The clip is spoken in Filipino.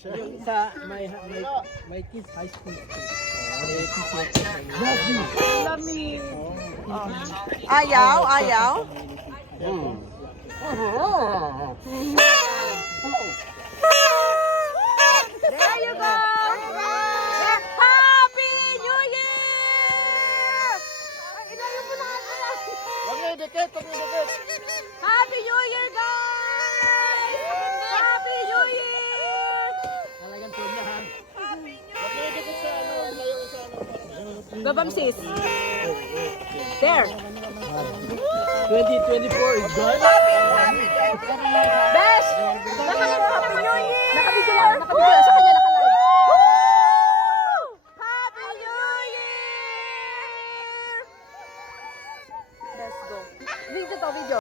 Yung sa may kids high school. Lamig. Ayaw, ayaw. There you go. Happy New Year! Ay, ilayo mo na ata. Huwag niyo idikit, huwag niyo idikit. Happy New Year, guys! Happy New Year! Talagang tunya ha. Huwag niyo idikit sa ano, layo sa ano. Babam sis. There. 2024 is gone. Best! Nakabigyan lang. Nakabigyan sa kanya.